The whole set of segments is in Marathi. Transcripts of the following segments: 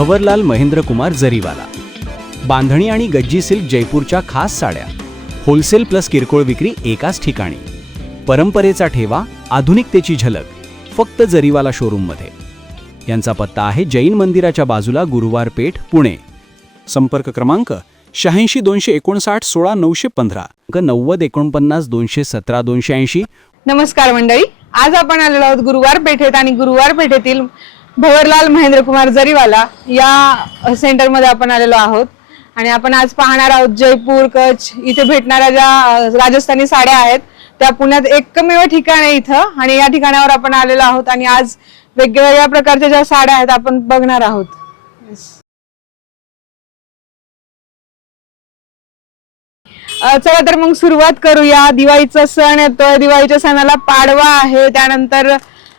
भंवरलाल महेंद्र कुमार जरीवाला। बांधणी आणि गज्जी सिल्क जयपूरच्या खास साड्या, होलसेल प्लस किरकोळ विक्री एकाच ठिकाणी। परंपरेचा ठेवा, आधुनिकतेची झलक, फक्त जरीवाला शोरूम मध्ये। यांचा पत्ता आहे जैन मंदिराच्या बाजूला, गुरुवार पेठ, पुणे। संपर्क क्रमांक 86 259 16 915, 90 49 217 280। नमस्कार मंडळी, आज आपण आलेलो आहोत गुरुवार पेठेत आणि गुरुवार पेठेतील भंवरलाल महेंद्र कुमार जरीवाला या सेंटरमध्ये आपण आलेलो आहोत। आणि आपण आज पाहणार आहोत जयपूर, कच्छ इथे भेटणाऱ्या ज्या राजस्थानी साड्या आहेत त्या पुण्यात एकमेव ठिकाण आहे इथं, आणि या ठिकाणावर आपण आलेलो आहोत आणि आज वेगवेगळ्या प्रकारच्या ज्या साड्या आहेत आपण बघणार आहोत। चला तर मग सुरुवात करूया। दिवाळीचा सण येतोय, दिवाळीच्या सणाला पाडवा आहे, त्यानंतर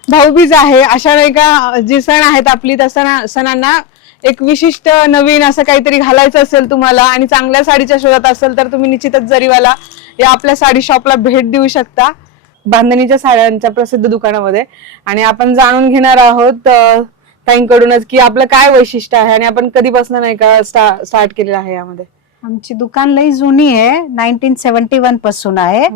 भाऊबीज आहे। अशा नाही का जी सण आहेत आपली, त्या सणांना एक विशिष्ट नवीन असं काहीतरी घालायचं असेल तुम्हाला आणि चांगल्या साडीच्या शोधात असेल तर तुम्ही निश्चितच जरीवाला या आपल्या साडी शॉपला भेट देऊ शकता, बांधणीच्या साड्यांच्या प्रसिद्ध दुकानामध्ये। आणि आपण जाणून घेणार आहोत ताईंकडूनच की आपलं काय वैशिष्ट्य आहे आणि आपण कधीपासून नाही का स्टार्ट केलेलं आहे यामध्ये। आमची दुकान लई जुनी आहे, 1971 पासून आहे।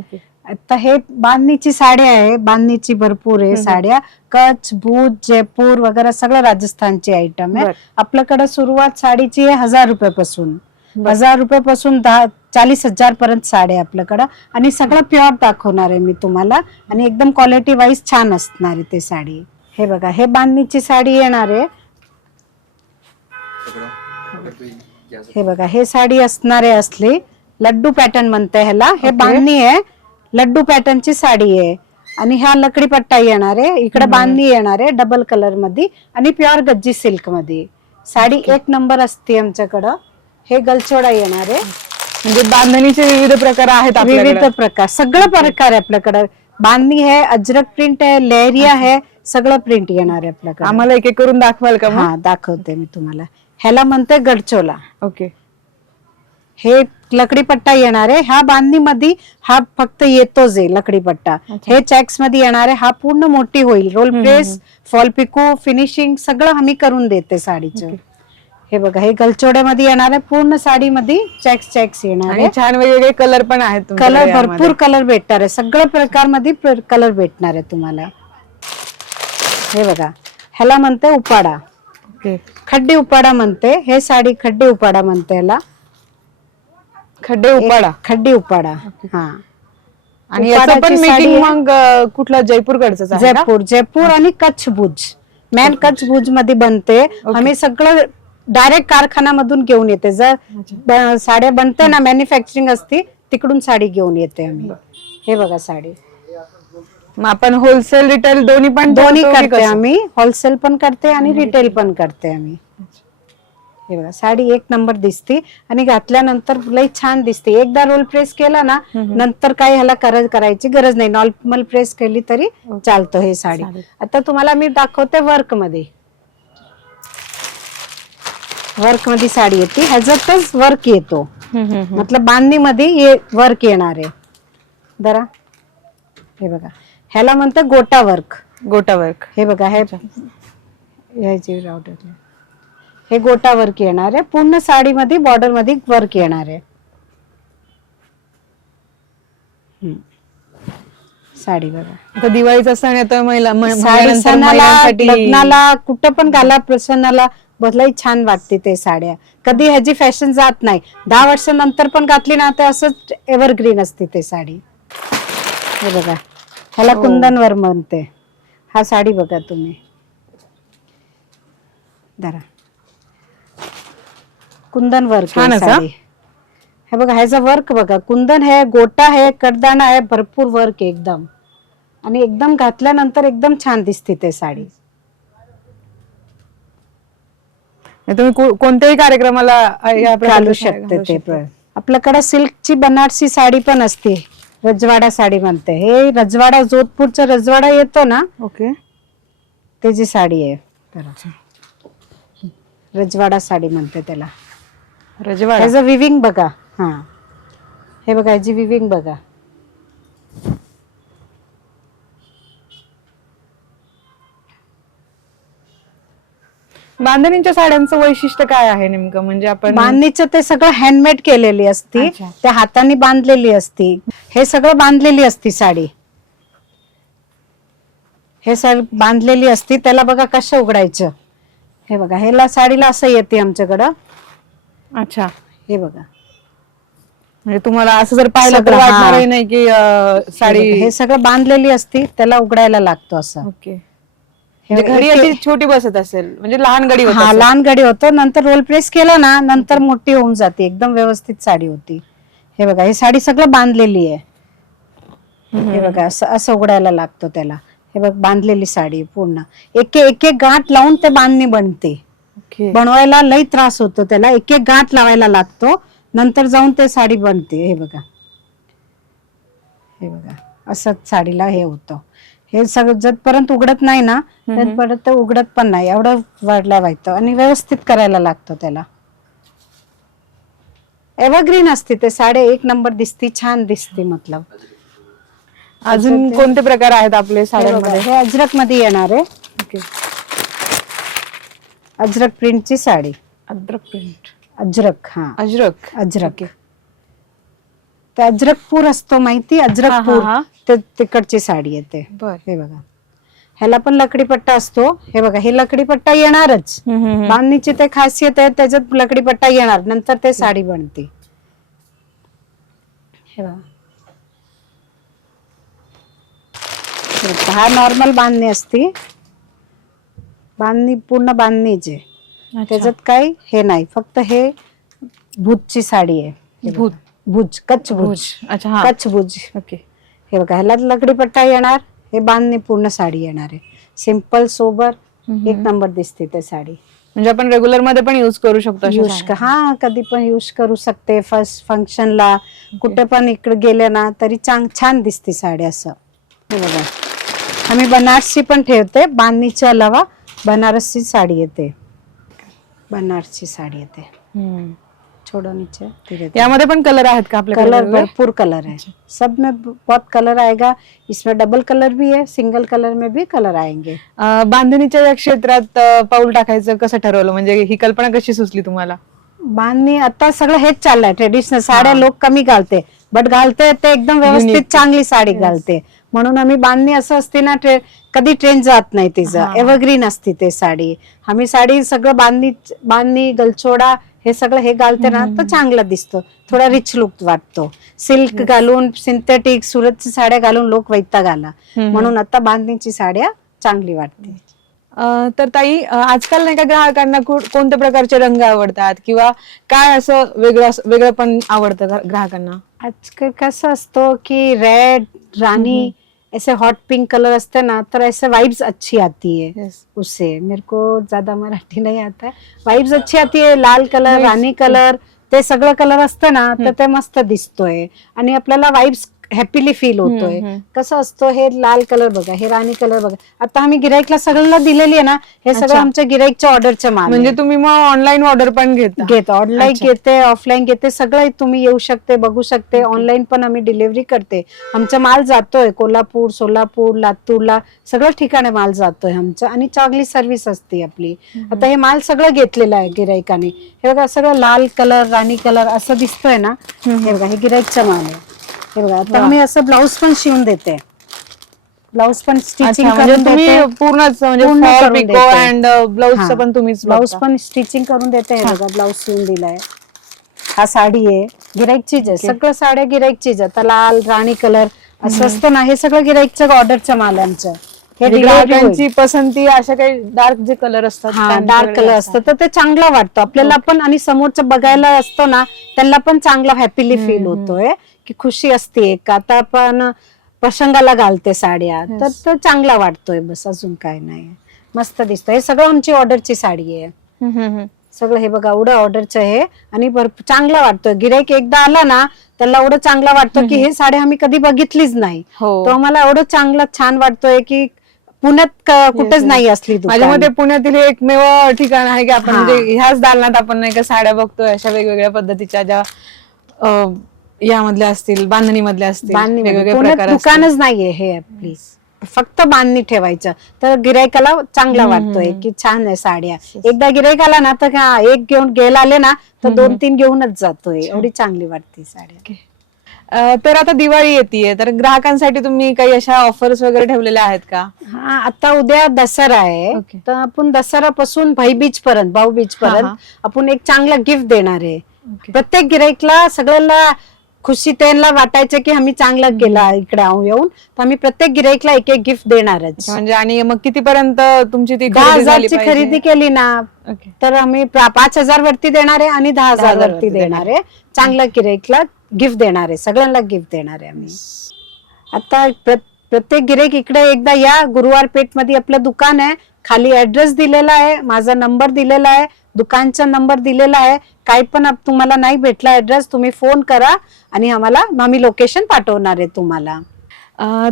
आता हे बांधणीची साड्या आहे, बांधणीची भरपूर आहे साड्या, कच्छ, भूज, जयपूर वगैरे सगळं राजस्थानचे आयटम आहे। आपल्याकडे सुरुवात साडीची आहे 1000 रुपयापासून, 1000 रुपयापासून 40,000 पर्यंत साड्या आपल्याकडे। आणि सगळं प्युअर दाखवणार आहे मी तुम्हाला, आणि एकदम क्वालिटी वाईज छान असणार आहे ते साडी। हे बघा, हे बांधणीची साडी येणार आहे। हे बघा, हे साडी असणार आहे असली लड्डू पॅटर्न म्हणते ह्याला। हे बांधणी आहे, लड्डू पॅटर्नची साडी आहे। आणि ह्या लकडी पट्टा येणार आहे, इकडे बांधणी येणार आहे डबल कलर मध्ये आणि प्युअर गज्जी सिल्क मध्ये। साडी एक नंबर असते आमच्याकडं। हे गलचोडा येणार आहे, म्हणजे बांधणीचे विविध प्रकार आहेत, विविध प्रकार, सगळं प्रकार आहे आपल्याकडे। बांधणी आहे, अजरक प्रिंट आहे, लेहरिया आहे, सगळं प्रिंट येणार आहे आपल्याकडे। आम्हाला एक एक करून दाखवाल का? हा, दाखवते मी तुम्हाला। ह्याला म्हणते गडचोला। ओके, हे लकडी पट्टा येणार आहे। ह्या बांधणी मध्ये हा फक्त येतोच आहे लकडी पट्टा। हे चेक्स मध्ये येणार आहे, हा पूर्ण मोठी होईल। Roll press, fall pico, finishing सगळं आम्ही करून देते साडीचं। हे बघा, हे गलचोड्यामध्ये येणार आहे, पूर्ण साडी मध्ये चेक्स येणार आहे। छान वेगवेगळे कलर पण आहेत, कलर भरपूर कलर भेटणार आहे, सगळ्या प्रकार मध्ये कलर भेटणार आहे तुम्हाला। हे बघा, ह्याला म्हणते उपाडा, खड्डे उपाडा म्हणते। हे साडी खड्डे उपाडा म्हणते ह्याला, खड्डे उपाडा। हा, आणि याचं पण मेकिंग मग कुठला जयपूरकडचंच आहे? जयपूर आणि कच्छ भुज, मॅन कच्छ भुज मध्ये बनते। आम्ही सगळं डायरेक्ट कारखान्यामधून घेऊन येते। जर साड्या बनते ना, मॅन्युफॅक्चरिंग असते, तिकडून साडी घेऊन येते आम्ही। हे बघा साडी, मग आपण होलसेल रिटेल दोन्ही करते आम्ही, होलसेल पण करते आणि रिटेल पण करते आम्ही। हे बघा, साडी एक नंबर दिसते आणि घातल्यानंतर लई छान दिसते। एकदा रोल प्रेस केला ना, नंतर काही ह्याला करायची गरज नाही, नॉर्मल प्रेस केली तरी चालतो हे साडी। आता तुम्हाला मी दाखवते वर्क मध्ये। वर्क मध्ये साडी येते, ह्याच्यातच वर्क येतो, मतलब बांधणी मध्ये वर्क येणार आहे जरा। हे बघा, ह्याला म्हणतं गोटा वर्क। हे बघा, हे गोटा वर्क येणार आहे, पूर्ण साडी मध्ये बॉर्डर मध्ये वर्क येणार आहे। साडी बघा, दिवाळीचा सण येतोय, लग्नाला कुठं पण घाला, प्रसन्नाला बदलाई छान वाटते ते साड्या। कधी ह्याची फॅशन जात नाही, 10 वर्षानंतर पण घातली ना तर असंच एव्हरग्रीन असते ते साडी। हे बघा, ह्याला कुंदनवर म्हणते। हा साडी बघा तुम्ही, जरा कुंदन वर्क साडी। हे बघा, ह्याचा वर्क बघा, कुंदन है, गोटा है, कडदाना है, भरपूर वर्क एकदम, आणि एकदम घातल्यानंतर एकदम छान दिसते ते साडी। तुम्ही कोणत्याही कार्यक्रमाला घालू शकते ते। आपल्याकडे सिल्कची बनारसी साडी पण असते, रजवाडा साडी म्हणते। हे रजवाडा, जोधपूरचा रजवाडा येतो ना, त्याची साडी आहे, रजवाडा साडी म्हणते त्याला। रजवाडा विविंग बघा, हा हे बघा, याची विविंग बघा। बांधणीच्या साड्यांचं वैशिष्ट्य काय आहे नेमकं, म्हणजे आपण बांधणीचं ते सगळं हँडमेड केलेली असती, अच्छा. त्या हाताने बांधलेली असती, हे सगळं बांधलेली असती साडी, हे सर बांधलेली असती. त्याला बघा कसं उघडायचं, हे बघा ह्याला साडीला असं येते आमच्याकडं. अच्छा, हे बघा म्हणजे तुम्हाला असं जर पाहिलं तर सगळं, हा. वाटणारही नाही की साडी. हे सगळं बांधलेली असती, त्याला उघडायला लागतो असं. ओके, म्हणजे घडी अशी छोटी बसत असेल, म्हणजे लहान गडी होत हा असेल. लहान गडी होतो, नंतर रोल प्रेस केलं ना नंतर मोठी होऊन जाते, एकदम व्यवस्थित साडी होती. हे बघा ही साडी सगळं बांधलेली आहे. हे बघा असं असं उघडायला लागतो त्याला. हे बघ बांधलेली साडी पूर्ण, एक एक गाठ लावून ते बांधणी बनते. ओके. बनवायला लई त्रास होतो त्याला, एक एक गाठ लावायला लागतो, नंतर जाऊन ते साडी बनते. हे बघा, हे बघा असं साडीला हे होतं. हे सगळं जतपर्यंत उघडत नाही ना तत्पर्यंत ते उघडत पण नाही, एवढं वाढल्या व्हायचं आणि व्यवस्थित करायला लागतो त्याला. एव्हरग्रीन असते ते साडी, एक नंबर दिसती, छान दिसते. मतलब अजून कोणते प्रकार आहेत आपले साड्यांमध्ये? हे अजरक मध्ये येणार आहे. ओके, अजरक प्रिंटची साडी. अद्रक प्रिंट, अजरक, हा अजरक. अजरक. ते अजरकपूर असतो माहिती, अजरकपूर हा, हा. ते तिकडची साडी येते. बर. हे बघा ह्याला पण लकडीपट्टा असतो. हे बघा हे लकडीपट्टा येणारच, बांधणीची ते खासियत आहे, त्याच्यात लकडीपट्टा येणार, नंतर ते साडी बनते. हे बघा हा नॉर्मल बांधणी असती, बांधणी पूर्ण बांधणीच आहे, त्याच्यात काही हे नाही, फक्त हे भूजची साडी आहे. भूत, भुज, कच्छ भुज. अच्छा, हा. कच्छ भुज. ओके. हे बघा ह्याला लकडीपट्टा येणार, हे बांधणी पूर्ण साडी येणार आहे. सिंपल सोबर एक नंबर दिसते ते साडी. म्हणजे आपण रेग्युलर मध्ये पण युज करू शकतो अशा यूज, साड्या. हा कधी पण यूज करू शकते. फर्स्ट फंक्शनला कुठे पण इकडे गेले ना तरी छान दिसते साडी असं. हे बघा आम्ही बनारसी पण ठेवते, बांधणीच्या अलावा बनारसी साडी येते, बनारसी साडी येते. छोड़ो नीचे धीरे धीरे. यामध्ये पण कलर आहेत का आपल्याकडे? कलर भरपूर कलर है, सब में बहुत कलर आएगा. इसमें डबल कलर भी है, सिंगल कलर में भी कलर आएंगे. बांधणीच्या या क्षेत्रात पाऊल टाकायचं कसं ठरवलं, म्हणजे ही कल्पना कशी सुचली तुम्हाला? बांधणी आता सगळं हेच चाललंय, ट्रेडिशनल साड्या लोक कमी घालते, बट घालते ते एकदम व्यवस्थित चांगली साडी घालते. म्हणून आम्ही बांधणी असं असते ना, कधी ट्रेंड जात नाही तिचं, एव्हरग्रीन असते ते साडी. आम्ही साडी सगळं बांधणी गलचोडा हे सगळं हे घालते ना तर चांगला दिसतो, थोडा रिच लुक वाटतो. सिल्क घालून, सिंथेटिक सुरतची साड्या घालून लोक वैताग आला, म्हणून आता बांधणीची साड्या चांगली वाटते. तर ताई, आजकाल नाही का ग्राहकांना कोणत्या प्रकारचे रंग आवडतात, किंवा काय असं वेगळं पण आवडतं ग्राहकांना? आजकल कसं असतो की रेड, रानी, ऐसे हॉट पिंक कलर असते ना, तर ऐसे वाइब्स अच्छी आती है उससे. मेरे को ज्यादा मराठी नहीं आता है, वाइब्स अच्छी आती है. लाल कलर, रानी कलर, ते सगळं कलर असतं ना तर ते मस्त दिसतोय आणि आपल्याला वाइब्स हॅपीली फील होतोय. कसं असतो, हे लाल कलर बघा, हे राणी कलर बघा, आता आम्ही गिराईकला सगळ्यांना दिलेली आहे ना, हे सगळं आमच्या गिराईकच्या ऑर्डरचे माल. म्हणजे तुम्ही मग ऑनलाईन ऑर्डर पण घेता? ऑनलाईन घेते, ऑफलाईन घेते, सगळं तुम्ही येऊ शकते, बघू शकते. ऑनलाईन पण आम्ही डिलिव्हरी करते. आमचा माल जातोय कोल्हापूर, सोलापूर, लातूरला, सगळं ठिकाणी माल जातोय आमचं, आणि चांगली सर्व्हिस असते आपली. आता हे माल सगळं घेतलेलं आहे गिराईकाने. हे बघा सगळं लाल कलर, राणी कलर असं दिसतोय ना, हे बघा हे गिराईकचा माल आहे. हे बघा आता मी असं ब्लाऊज पण शिवून देते, ब्लाऊज पण स्टिचिंग करून देते, पूर्णच म्हणजे फॉल पिको अँड ब्लाऊजचं पण तुम्हीच? ब्लाऊज पण स्टिचिंग करून देते. हे बघा ब्लाऊज शिवून दिलाय, हा साडी आहे गिराईकचीच आहे, सगळं साड्या गिराईकचीच. आता लाल, राणी कलर असं असतं ना, हे सगळं गिराईकचं ऑर्डरचं माल आमचं. हे ग्राहकांची पसंती अशा काही डार्क जे कलर असतात, डार्क कलर असतं तर ते चांगलं वाटतं आपल्याला पण, आणि समोरचं बघायला असतो ना त्यांना पण चांगला हॅपीली फील होतोय, की खुशी असते एक. आता आपण प्रसंगाला घालते साड्या तर तो चांगला वाटतोय, बस अजून काय नाही, मस्त दिसतोय. हे सगळं आमची ऑर्डरची साडी आहे सगळं. हे बघा एवढं ऑर्डरचं आहे आणि चांगला वाटतोय. गिराईक एकदा आला ना त्याला एवढं चांगला वाटतं की हे साडी आम्ही कधी बघितलीच नाही, तो आम्हाला एवढं चांगलं छान वाटतोय की पुण्यात कुठेच नाही असली. माझ्या मते पुण्यातील एकमेव ठिकाण आहे की आपण म्हणजे ह्याच दालनात आपण नाही का साड्या बघतोय अशा वेगवेगळ्या पद्धतीच्या, ज्या यामधल्या असतील, बांधणी मधल्या असतील, वेगवेगळ्या प्रकार. दुकानच नाहीये हे प्लीज. फक्त बांधणी ठेवायचं तर गिरायकाला चांगला वाटतोय की छान आहे साड्या. एकदा गिरायक आला ना तर एक घेऊन गेला आले ना तर 2-3 घेऊनच जातोय. एवढी चांगली वाटते साड्या. तर आता दिवाळी येते, तर ग्राहकांसाठी तुम्ही काही अशा ऑफर्स वगैरे ठेवलेल्या आहेत का? हा, आता उद्या दसरा आहे Okay. तर आपण दसऱ्यापासून भाऊबीज हा. पर्यंत आपण एक चांगला गिफ्ट देणार आहे. Okay. प्रत्येक गिराईकला सगळ्याला खुशी त्यांना वाटायचं की आम्ही चांगला केला इकडे येऊन, तर आम्ही प्रत्येक गिराईकला एक एक गिफ्ट देणारच. म्हणजे आणि मग कितीपर्यंत तुमची ती 10,000ची खरेदी केली ना Okay. तर आम्ही 5,000 वरती देणार आहे आणि 10,000 वरती देणार आहे. चांगल्या गिराईकला गिफ्ट देणार आहे, सगळ्यांना गिफ्ट देणार आहे आम्ही. आता प्रत्येक गिराईक इकडे एकदा या. गुरुवार पेठ मध्ये आपलं दुकान आहे. खाली ऍड्रेस दिलेला आहे, माझा नंबर दिलेला आहे, दुकानचा नंबर दिलेला आहे. काही पण तुम्हाला नाही भेटला ऍड्रेस तुम्ही फोन करा आणि आम्ही लोकेशन पाठवणार आहे तुम्हाला.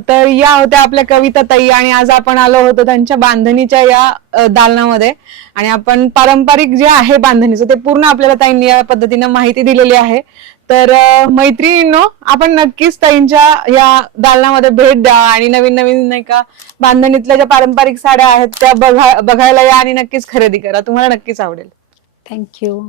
तर या होत्या आपल्या कविता ताई आणि आज आपण आलो होतो त्यांच्या बांधणीच्या या दालनामध्ये आणि आपण पारंपरिक जे आहे बांधणीचं ते पूर्ण आपल्याला ताईंनी या पद्धतीने माहिती दिलेली आहे. तर मैत्रिणींनो, आपण नक्कीच ताईंच्या या दालनामध्ये भेट द्या आणि नवीन नवीन नाही का बांधणीतल्या ज्या पारंपरिक साड्या आहेत त्या बघायला या आणि नक्कीच खरेदी करा, तुम्हाला नक्कीच आवडेल. थँक्यू.